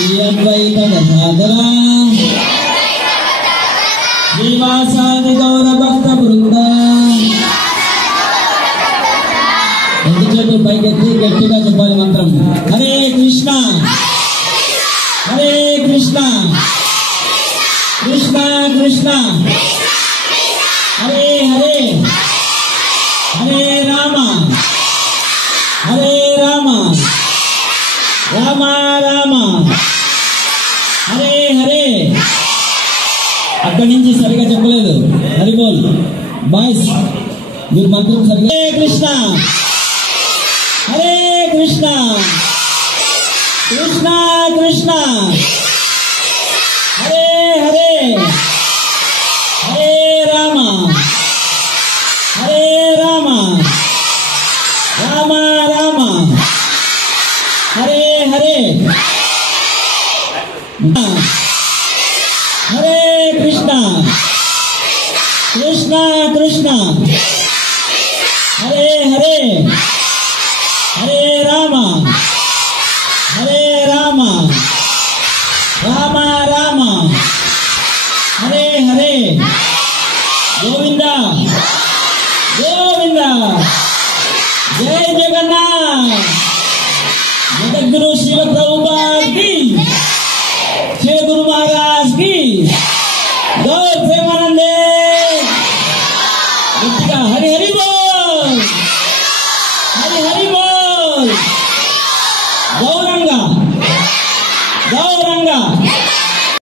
श्रीअद्वैत गदाधरा श्रीवासादि गौर भक्त वृंद ఎందుచేత పైకెత్తి గట్టిగా చెప్పాలి మంత్రం. హరే కృష్ణ హరే కృష్ణ కృష్ణ కృష్ణ హరే హరే హరే రామ హరే రామ రామ రామ హరే హరే. అక్కడి నుంచి సరిగా చెప్పలేదు. హరి బోల్ బాయ్స్, మీరు మంత్రం సరిగా. హరే కృష్ణ హరే కృష్ణ కృష్ణ కృష్ణ హరే హరే హరే రామ హరే రామ రామ రామ హరే హరే. హరే కృష్ణ కృష్ణ కృష్ణ హరే హరే హరే రామ హరే రామ రామ రామ హరే హరే. గోవింద గోవింద జై జగన్నాథ్.